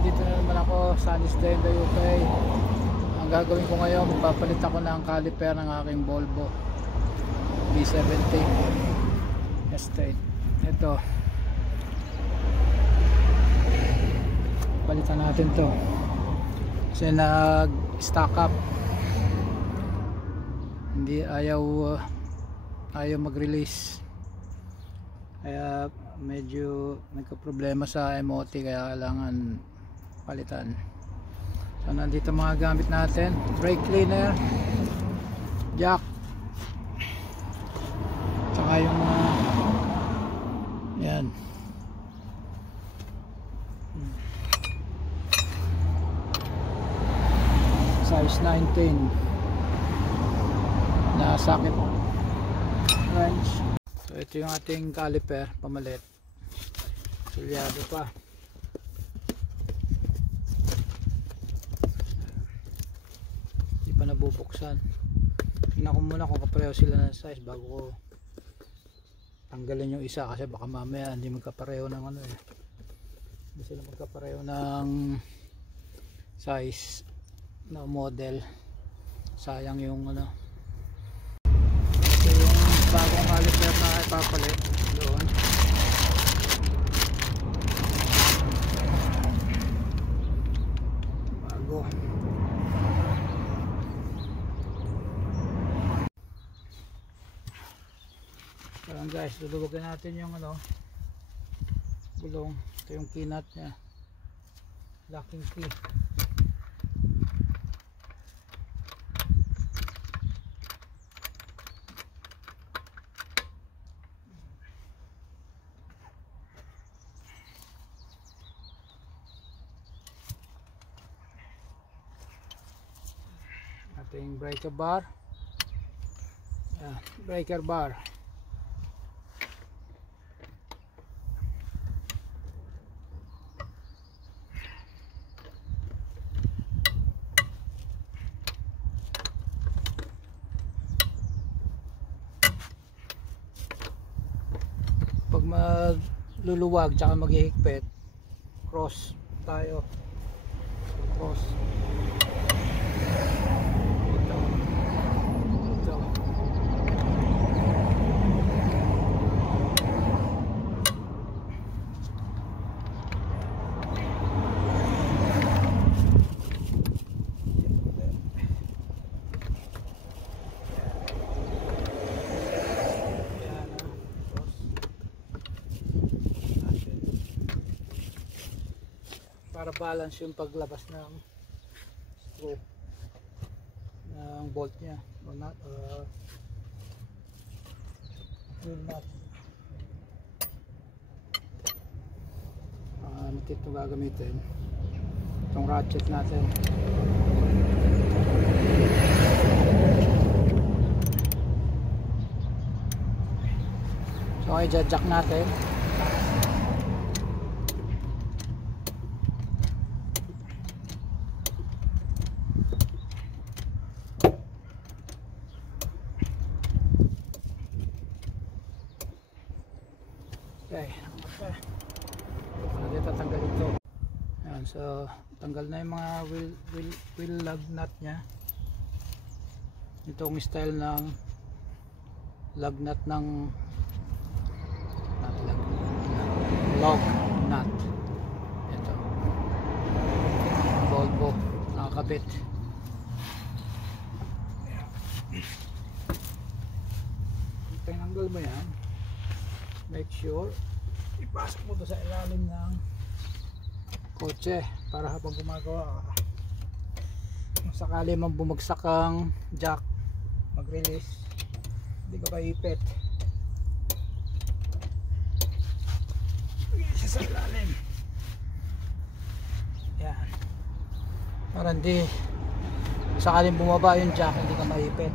nandito na naman ako sa Sunny in the UK. Ang gagawin ko ngayon, magpapalit ako ng caliper ng aking Volvo V70 Estate. Ito, palitan natin to kasi nag stock up, hindi ayaw mag-release, kaya medyo nagka-problema sa MOT, kaya kailangan palitan. So nandito mga gamit natin: brake cleaner, jack, saka yung yan, size 19 na socket wrench. So ito yung ating caliper pamalit, sulyado pa. Hindi pa nabubuksan. Tingnan ko muna kung kapareho sila ng size bago ko tanggalin yung isa, kasi baka mamaya hindi magkapareho ng ano eh. Hindi sila magkapareho ng size na model. Sayang yung ano. Ito yung bagong caliper na ipapalit doon. Bago. Parang guys, luluwagan natin yung ano, gulong. Ito yung kinat nya, locking key. Ating breaker bar, breaker bar. Pag magluluwag tsaka maghihigpit, cross tayo, cross. Para balance yung paglabas ng screw ng bolt nya o nut, wheel nut. Ito gagamitin, itong ratchet natin. So i-jack natin. Okay, natin tatanggal ito. Ayan, so tanggal na yung mga wheel lug nut nya. Itong style ng lug nut ng lug nut. Ito Volvo nakakabit. Tinanggal mo yan, make sure ipasok mo to sa ilalim ng kotse para habang gumagawa ka, kung sakali man bumagsak ang jack, mag-release, hindi ka maipit. Siya sa ilalim yan, para hindi sakaling bumaba yung jack, hindi ka maipit.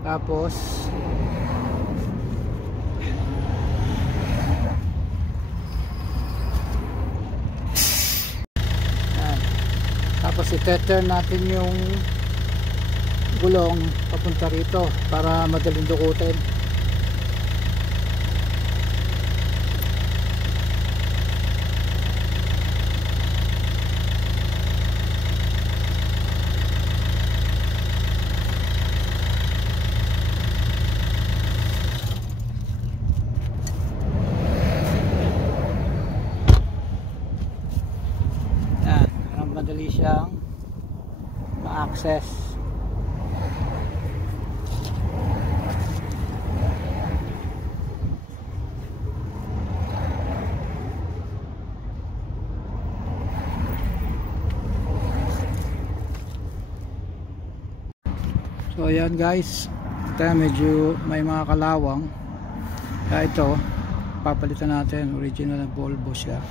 Tapos i-turn natin yung gulong papunta rito para madaling dukutin. madali siyang ma-access. So ayan guys, ito medyo may mga kalawang, kaya ito papalitan natin. Original na Volvo siya.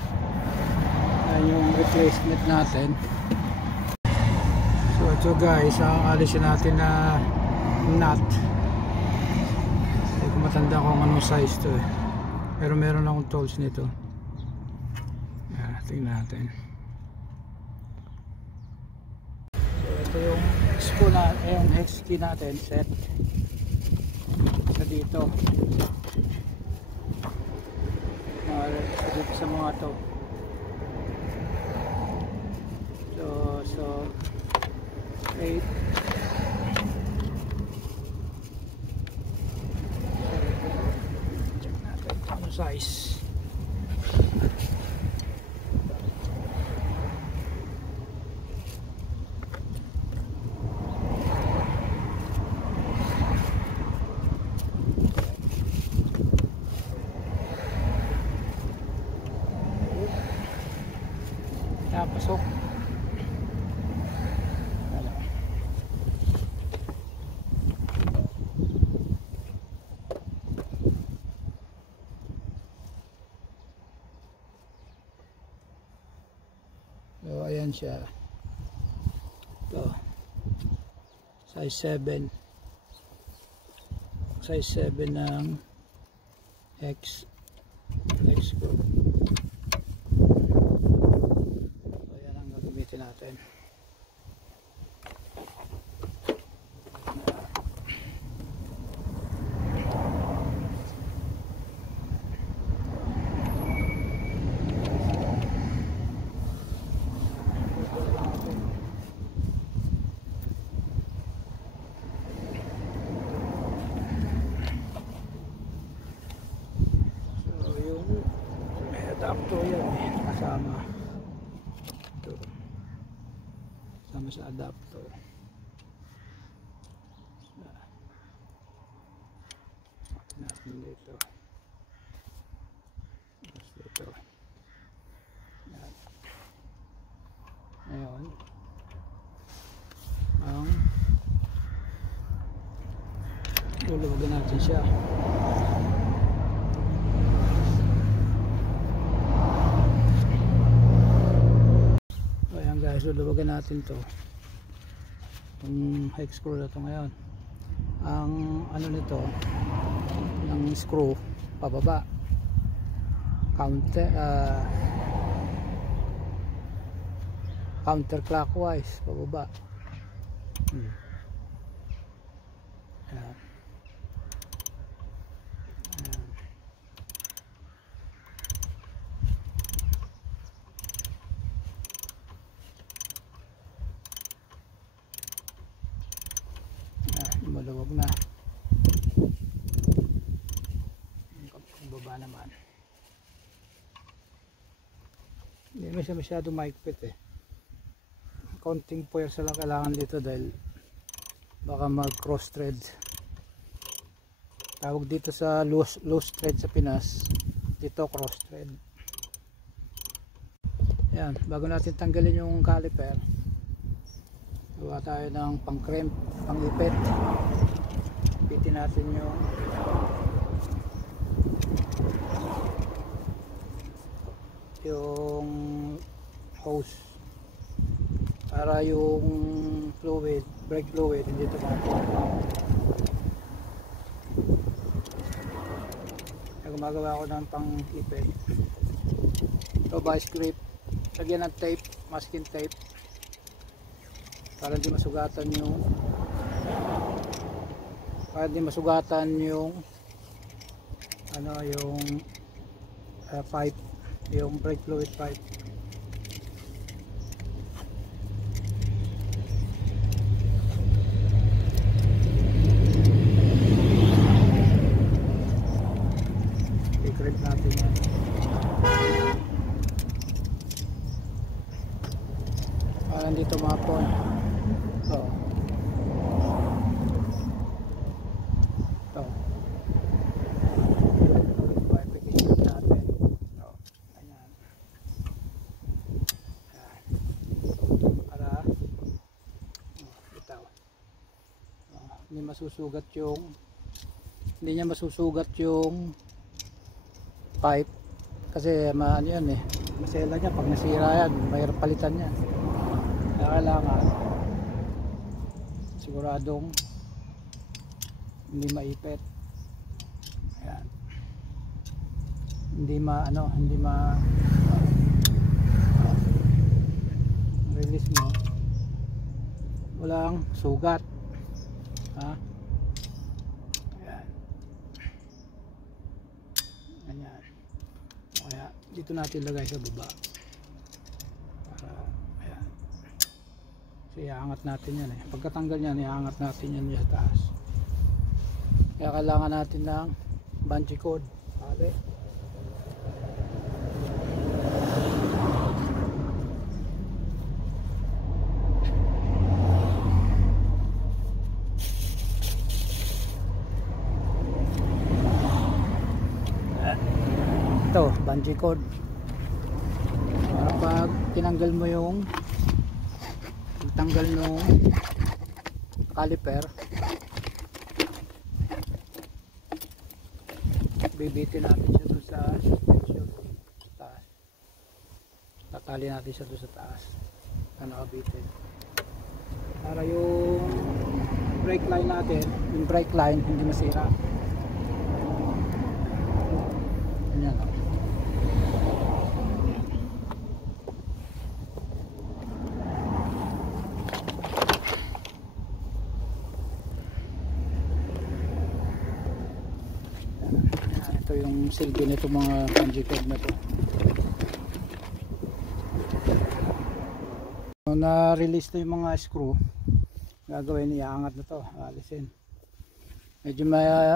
Ayan yung replacement natin. So ito guys, ang alisin natin na nut. Hindi ko matanda kung anong size to eh, pero meron akong tools nito. Ayan, tingnan natin. So ito yung screw na, yung hex key natin set sa dito. Dito sa mga to. So 8. Check natin ano size. Pasok. So ayan siya. Ito. Size 7. Size 7 ng X screw. Natin. So yung may adapter yan kasama. Sama sa adapter. Natin dito. Dito. Ngayon, ang luluwagan natin siya. Guys, luluwagan natin to, yung hex screw na to ngayon. Ang ano nito, ng screw pababa, counterclockwise pababa. Ayan. Maluwag na. Ang baba naman, hindi mo siya masyado mahigpit eh. Konting puwersa lang kailangan dito dahil baka mag cross thread. Tawag dito sa loose thread sa Pinas, dito cross thread. Yan, bago natin tanggalin yung caliper, gawa tayo ng pang crimp, pang ipit. Ipitin natin yung hose para yung fluid, brake fluid hindi ito makapagod. Gumagawa ko ng pang ipit. Ito vice grip, lagyan ng tape, masking tape para hindi masugatan yung ano, yung pipe, yung brake fluid pipe. I-grip natin yan. Yan dito mga pon. Ito. Ito. Pipikit natin. Ito. Ayan. Ayan. Para bitaw. Hindi masusugat yung hindi niya masusugat yung pipe kasi ano yan eh, masela niya pag nasira yan, mayroon palitan niya. Kaya kailangan siguradong hindi maipit. Ayan. Hindi release mo walang sugat, ha. Ayan. Kaya dito natin lagay sa baba para ayan. So iangat natin yan eh. Pagkatanggal yan, iangat natin yan sa taas. Kaya kailangan natin ng bungee cord. Pali. Ito, bungee cord. Para pag tinanggal mo yung tanggal nung caliper, bibitin natin siya doon sa suspension sa taas. Tatali natin siya doon sa taas na nakabitin. Para yung brake line natin, yung brake line hindi masira. Ganyan o. Ito yung silbi nito mga bungee cord na to. Na-release na yung mga screw, gagawin, iangat na to, alisin. Medyo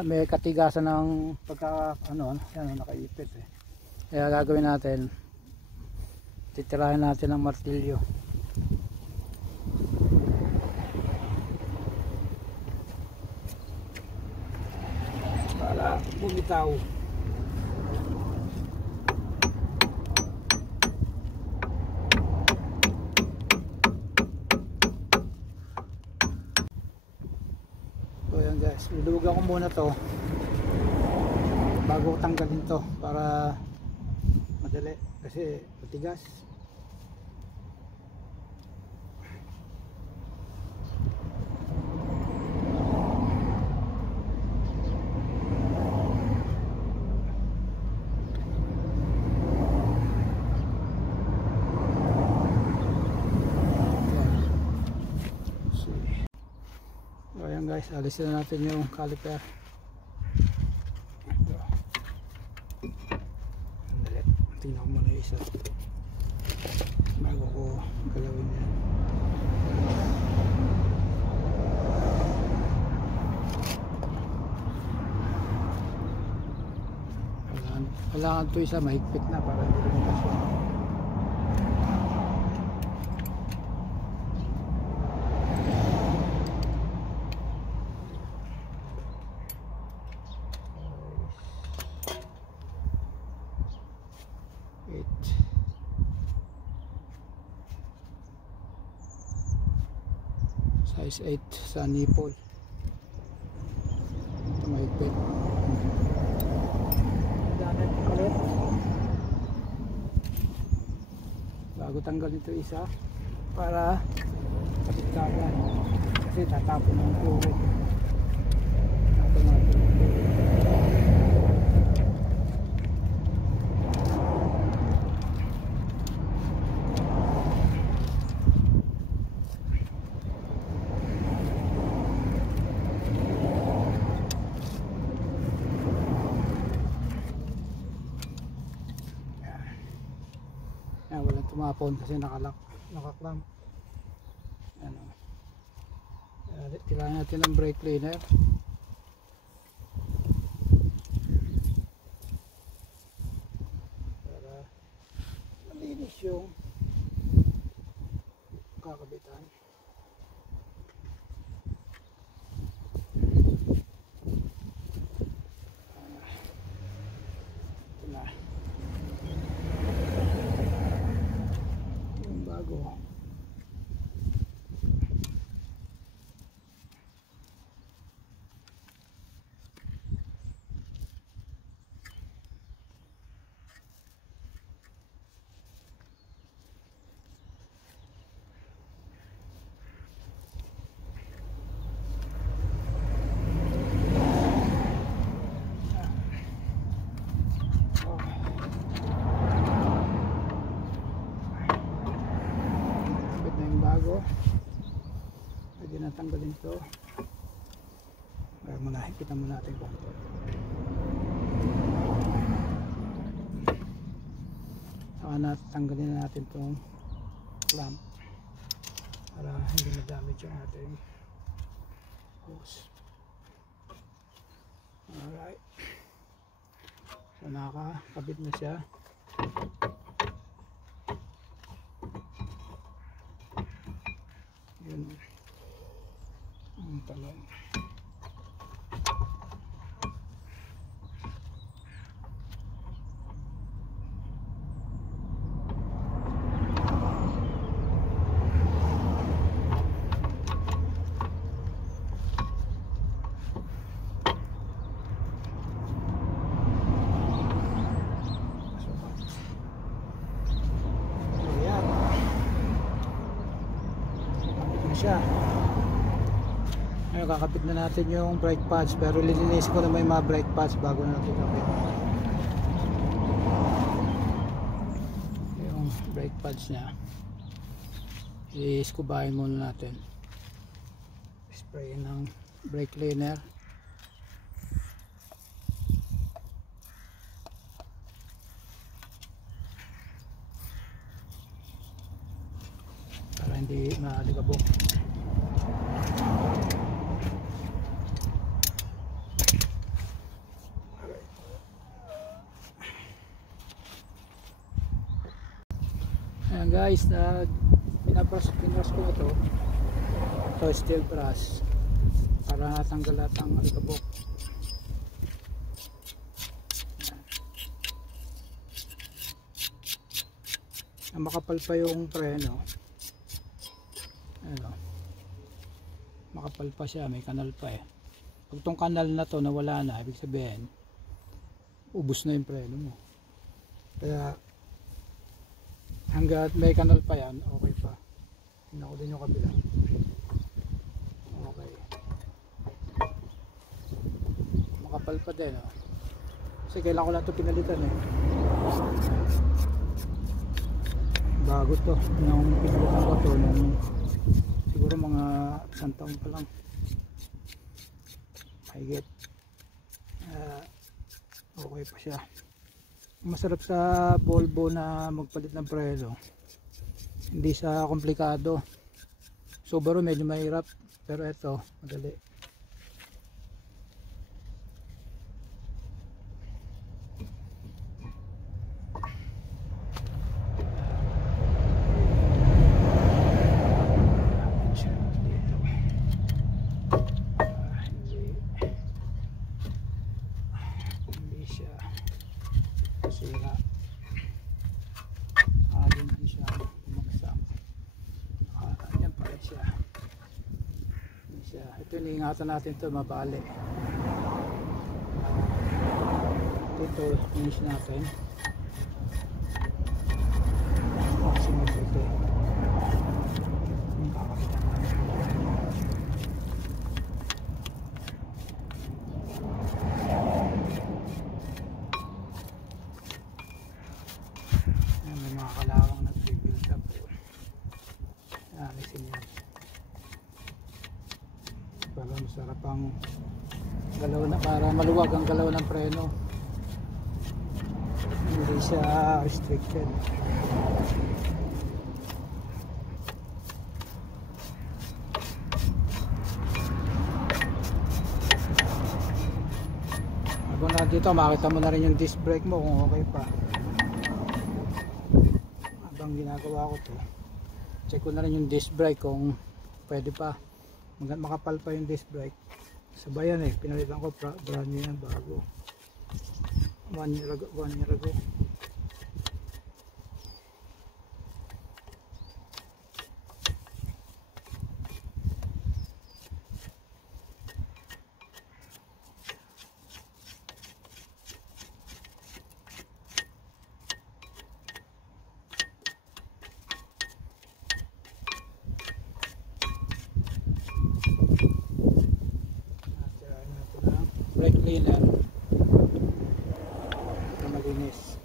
may katigasan ng pagka yan, nakaipit eh. Kaya gagawin natin, titirahin natin ng martilyo para bumitaw. So yan guys, lulugan ko muna to bago tanggalin to para madali kasi matigas. So ayan guys, alisin na natin yung caliper. Tingnan ko muna yung isa bago ko galawin yan. Kailangan ito isa mahigpit na para hindi lumitas yun. Size 8 sa nipple. Ito mahigpit. Gamit ulit bago tanggal nito isa para kapit-kagan kasi tatapon ng tubig. Tapon natin ng tubig. Walang tumapon kasi nakaklam. Ano, kailangan natin ng brake cleaner para malinis yung kakabitan. Ito na yung bago. Pwede na tanggalin ito. Kaya muna, higpitan muna natin konti. Saka tanggalin na natin itong clamp para hindi na-damage yung ating hose. Alright. So nakakabit na siya. Yun ang talon. Siya. Ngayon kakapit na natin yung brake pads, pero lininis ko na may mga brake pads bago na natin kapit yung brake pads nya. I-scubahin muna natin, spray ng brake cleaner. Para hindi maaligabok. Ayan guys, pinabrush ko na ito. Ito steel brush para natanggal lahat ang aligabok. Makapal pa yung preno. Ano, makapal pa siya, may kanal pa eh. Pag tong kanal na to nawala na, ibig sabihin ubos na yung preno mo. Kaya hanggat may kanal pa yan, okay pa. Tingnan ko din yung kabila. Okay, makapal pa din oh. Kasi kailangan ko lang ito pinalitan eh. Bago to, nung pinalitan ko to nung siguro mga isang taon pa lang, higit. Okay pa siya. Masarap sa Volvo na magpalit ng preno, hindi siya komplikado. Subaru medyo mahirap, pero ito madali. Sira. Alin din siya bumagsak. Yan pala siya. Ito iniingatan natin ito, mabali. Ito finish natin. Maximum ito. May mga kalawang nag-build up. Alisin yan para masarap ang galaw na, para maluwag ang galaw ng preno, hindi siya restricted. Habang na dito makita mo na rin yung disc brake mo kung okay pa. Habang ginagawa ko to, check ko na rin yung disc brake kung pwede pa, makapal pa yung disc brake. Sabayan pinalitan ko, brand new yan, bago 1 year ago. Brake cleaner na malinis.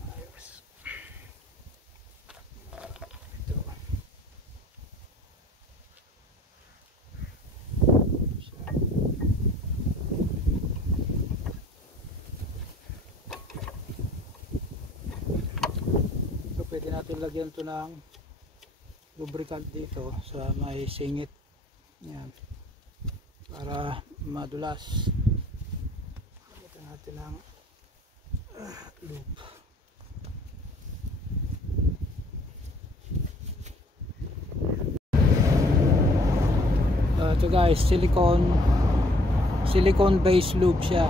Ayos. Ito. Pwede natin lagyan ito ng lubricant dito sa may singit. Yan. Para madulas. Lagyan natin ng lube. Ito guys, silicone based lube siya.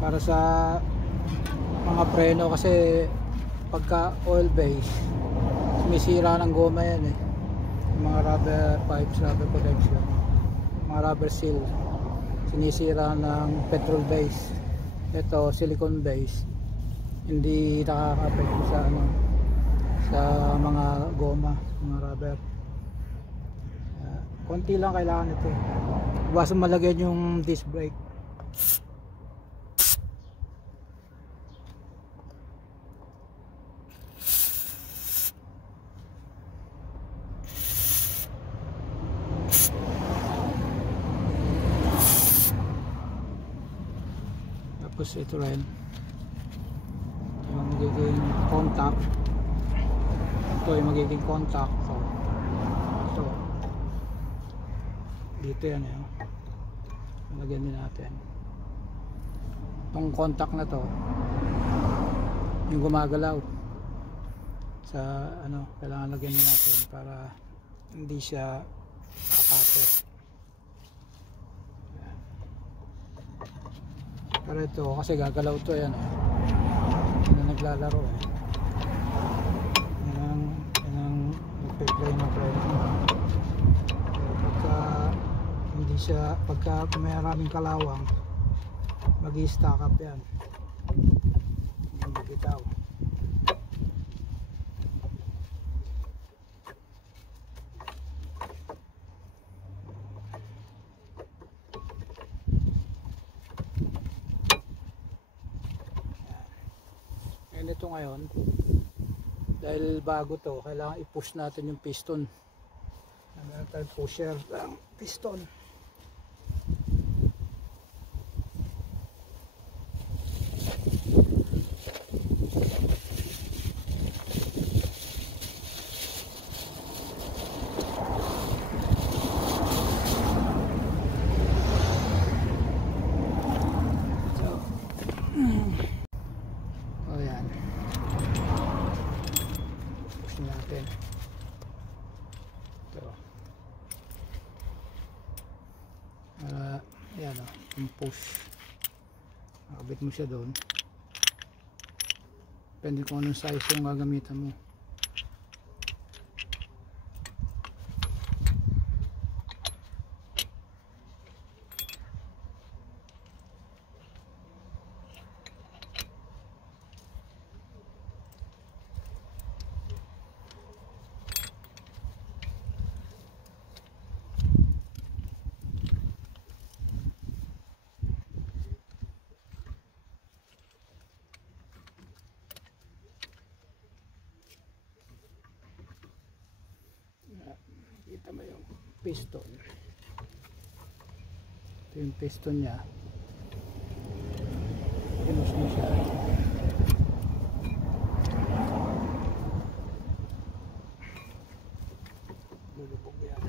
Para sa mga preno kasi pagka oil base sumisira ng goma yan yung mga rubber pipes, rubber connection, mga rubber seal sinisira ng petrol base. Ito silicone base, hindi nakaka-apekto sa mga goma, mga rubber. Konti lang kailangan ito, iwasan malagyan yung disc brake. Tapos ito rin yung magiging contact, ito yung magiging contact. So, ito dito yan lagyan din natin itong contact na to, yung gumagalaw sa kailangan lagyan din natin para hindi siya kapatid. Pero ito kasi gagalaw to, yan na naglalaro yan ang nagpe-play ng play. Pagka may maraming kalawang mag-i-stack up yan, hindi bitaw. Ito ngayon dahil bago to, kailangan i-push natin yung piston. Meron tayong pusher ng piston. Natin ito yan yung push, nakabit mo siya doon, depende kung anong size yung gagamitan mo. Kita mo yung piston, ito yung piston nya, pinus mo siya. Lulubog yan.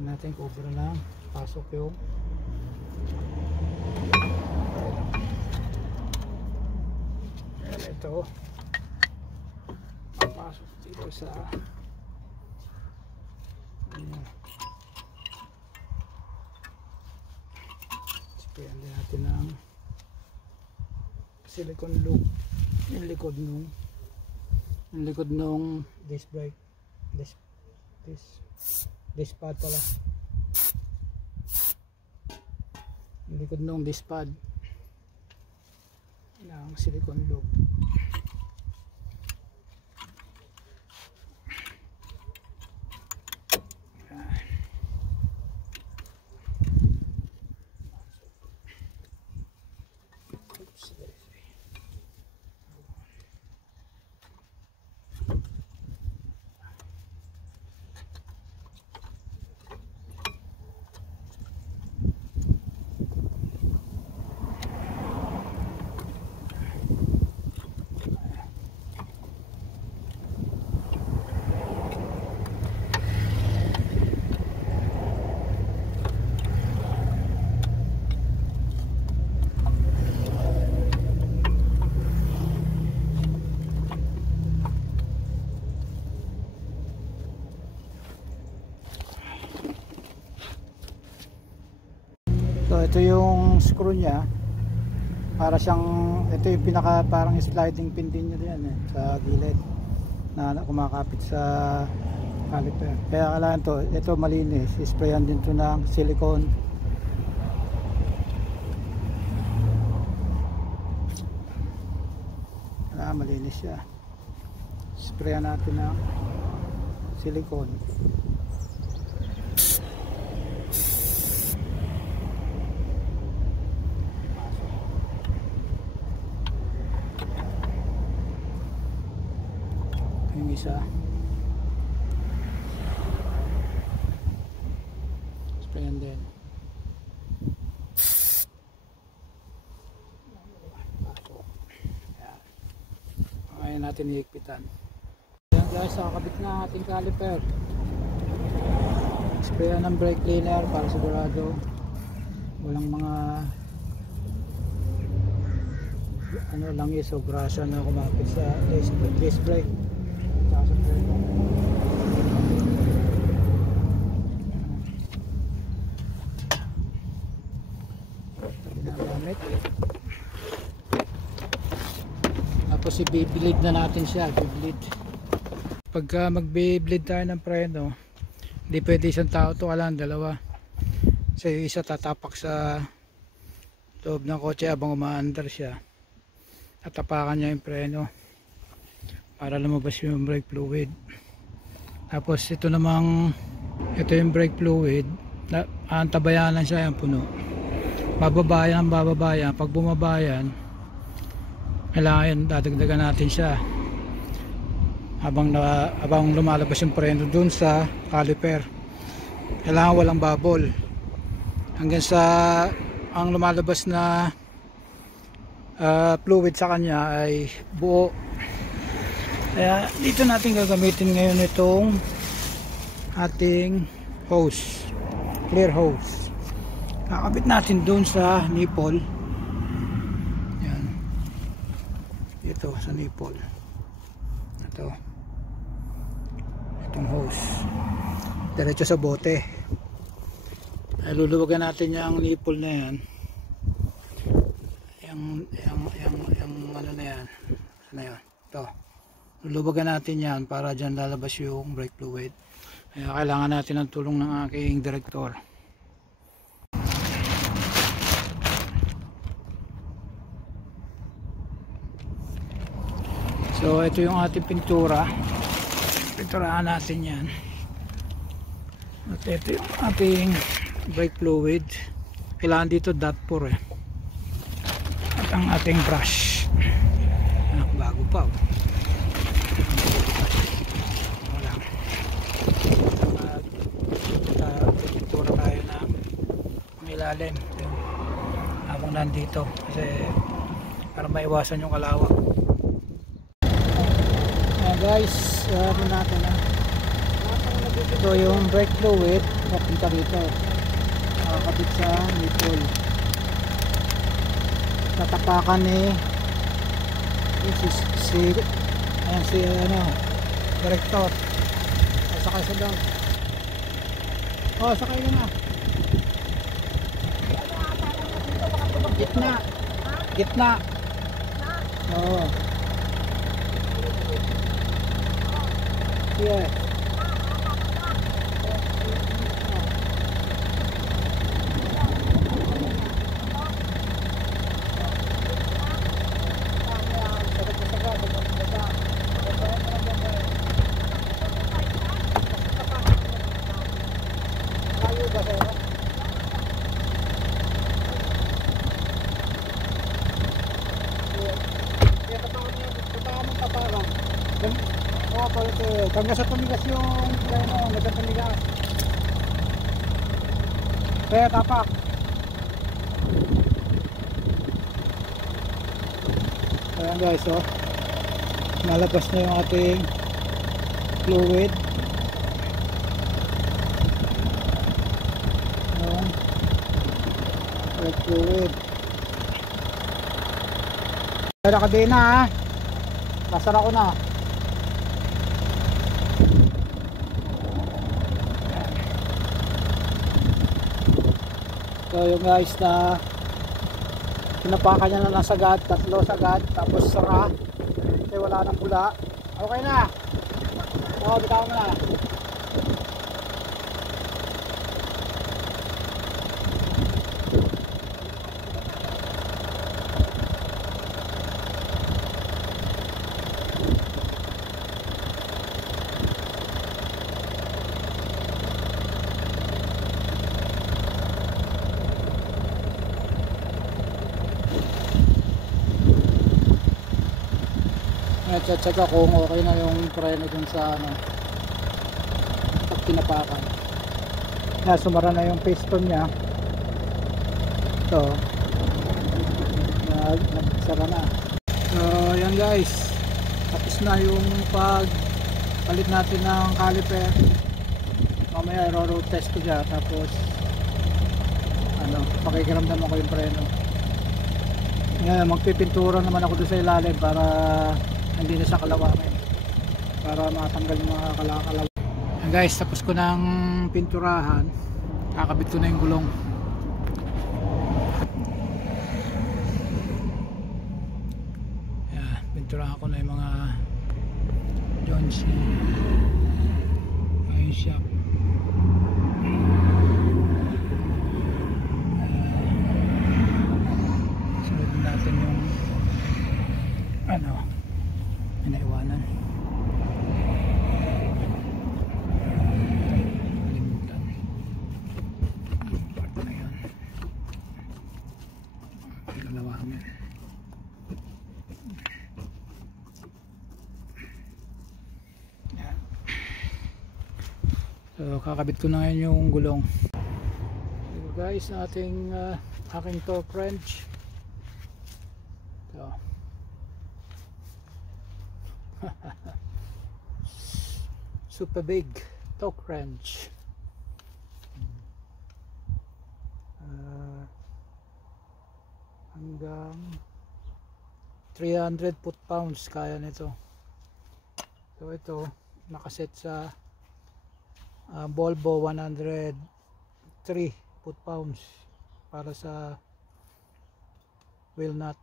Natin cover na pasok yung ito papasok dito sa sprayan din natin ng silicone loop yung likod nung disc brake disc pad pala, yung likod nung disc pad ng silicone loop. So ito yung screw niya, para siyang, ito yung pinaka parang sliding pin din niya yan sa gilid na kumakapit sa caliper. Kaya kailangan to, ito malinis, isprayan din to ng silicone. Malinis siya, sprayan natin ng silicone. Yung isa sprayan din. Ayan natin hihigpitan. Ayan guys, kakabit na ating caliper. Sprayan ng brake cleaner para sigurado walang mga langis o grasya na kumapit sa disc brake. Ginagamit. Tapos i-bleed na natin siya, i-bleed. Pagka mag-bleed tayo ng preno, hindi pwede isang tao to, kailangan dalawa. So yung isa tatapak sa loob ng kotse habang umaandar siya. Tatapakan niya yung preno para lumabas yung brake fluid. Tapos ito namang, ito yung brake fluid, antabayanan siya yung puno. Bababayan, pag bumabayan, kailangan dadagdagan natin siya habang lumalabas yung preno dun sa caliper. Kailangan walang bubble hanggang sa ang lumalabas na fluid sa kanya ay buo. Kaya dito natin gagamitin ngayon itong ating hose, clear hose. Kakabit natin dun sa nipple. Yan, ito sa nipple. Itong hose diretso sa bote. Ay luluwagan natin yung nipple na yan, yung ano na yan, ano yan, ito luluwagan natin yan para dyan lalabas yung brake fluid. Kaya kailangan natin ng tulong ng aking direktor. So ito yung ating pintura, pinturahan natin yan. At ito yung ating brake fluid. Kailangan dito dot pour ang ating brush. Bago pa oh. Wala. Pintura tayo na ilalim habang nandito kasi para maiwasan yung kalawang. Guys, ano natin ha, ito yung brake fluid papunta dito, nakakabit sa nipple, tatapakan ni si ano, director. Sakay sa daw. Oh, sakay ka na. Gitna. Gitna. Oo. Yeah. Hanggang sa tumigas yung ano, hanggang sa tumigas. Kaya tapak. Ayan guys, oh. Nalabas na yung ating fluid. Ayan. Fluid. Kaya nakadina ha. Nasara ko na. So yung guys na pinapakan niya na lang sagad, 3 sagad, tapos sara kasi wala nang bula. Okay na. Oo, bitaw mo na. Check ako kung okay na yung preno dun sa ano, pag tinapakan. Sumara na yung piston nya. Ito nagsara na. So yan guys, tapos na yung pagpalit natin ng caliper. Mamaya i-road test ko dyan, tapos ano, pakikiramdaman ko yung preno. Yan, magpipintura naman ako doon sa ilalim para hindi na sa kalawangin, para matanggal yung mga kalakalaw. Guys, tapos ko ng pinturahan, kakabit ko na yung gulong. Yan, pinturahan ko na yung mga Johnson iron shop. Sunod natin yung ano, inaiwanan. Kalimutan ang parte na yun. Pinalawangin. So kakabit ko na ngayon yung gulong. So guys, ating aking torque wrench. So super big torque wrench. Hanggang 300 foot-pounds kaya nito. So ito nakaset sa Volvo 103 foot-pounds para sa wheel nut.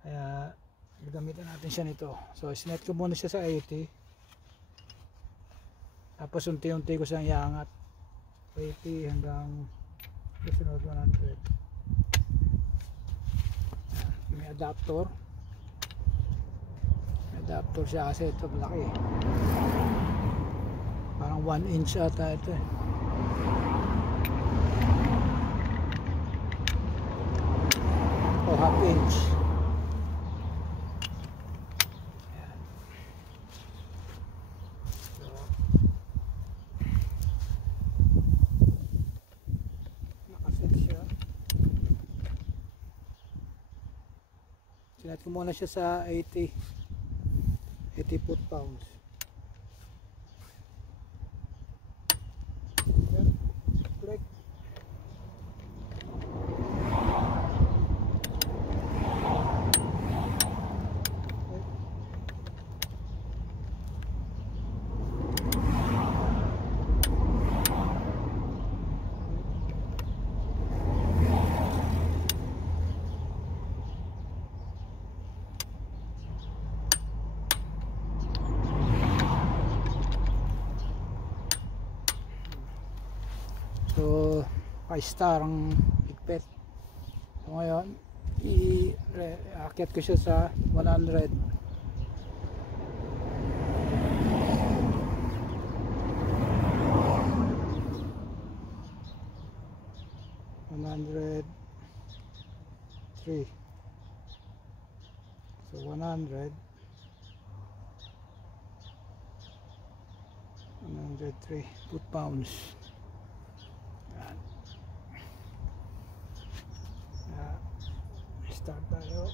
Kaya gagamitan natin siya nito. So sinet ko muna siya sa 80, tapos unti-unti ko siyang iangat 80 hanggang susunod 100. May adapter siya kasi ito malaki, parang 1 inch ata ito eh. half inch. Ayan. So, nakaset siya. Sinat ko muna siya sa 80 foot-pounds. Click. So 5 star ang higpit. So ngayon i-akyat ko siya sa 100. Three. So 100. 103 foot-pounds. Start tayo.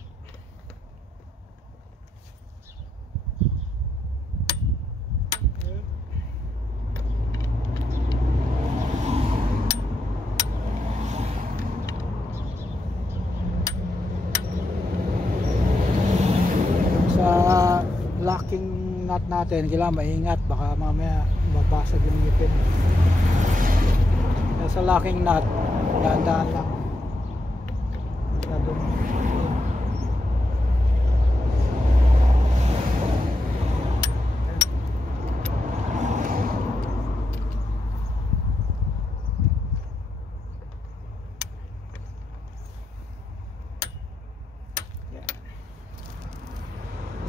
Sa locking nut natin, kailangan maingat, baka mamaya mabasag yung ngipin. Sa locking nut, dahan-dahan lang.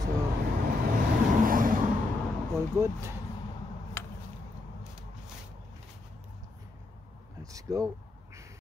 So all good. Let's go.